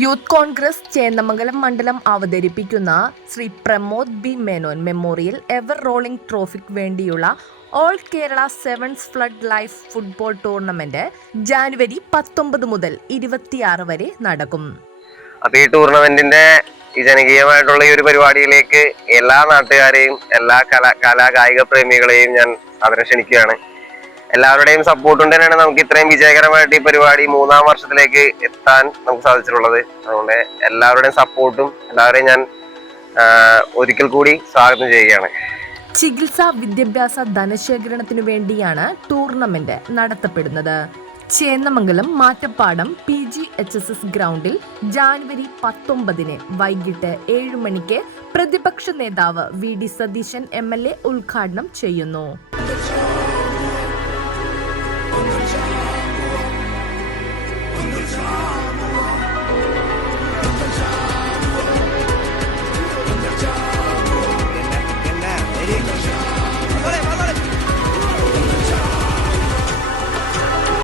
Youth Congress Chendamangalam മണ്ഡലം അവതരിപ്പിക്കുന്ന Shri Pramod B Menon memorial ever rolling ട്രോഫിക്ക് വേണ്ടിയുള്ള all Kerala sevens flood light football tournament January 19 മുതൽ 26 വരെ നടക്കും. അപ്പോൾ ഈ ടൂർണമെന്റിന്റെ ഈ ജനകീയമായിട്ടുള്ള ഈ ഒരു പരിപാടിയിലേക്ക് എല്ലാ നാട്ടുകാരെയും എല്ലാ കായിക പ്രേമികളെയും ഞാൻ അവരെ ക്ഷണിക്കുകയാണ്. എല്ലാവരുടെയും സപ്പോർട്ട് കൊണ്ട് തന്നെയാണ് നമുക്ക് ഇത്രയും വിജയകരമായിട്ട് ഈ പരിപാടി 3-ാം വർഷത്തിലേക്ക് എത്താൻ നമുക്ക് സാധിച്ചിട്ടുള്ളത്. അതുകൊണ്ട് എല്ലാവരുടെയും സപ്പോർട്ടും എല്ലാവരെയും ഞാൻ ഒരിക്കൽ കൂടി സ്വാഗതം ചെയ്യുകയാണ്. ചികിത്സാ വിദ്യാഭ്യാസ ധനശേഖരണത്തിനു വേണ്ടിയാണ് ടൂർണമെന്റ് നടത്തപ്പെടുന്നത്. ചേന്ദമംഗലം മാറ്റപ്പാടം PGHSS ഗ്രൗണ്ടിൽ ജാനുവരി 19 വൈകിട്ട് 7 മണിക്ക് പ്രതിപക്ഷ നേതാവ് VD സതീശൻ MLA ഉദ്ഘാടനം ചെയ്യുന്നു.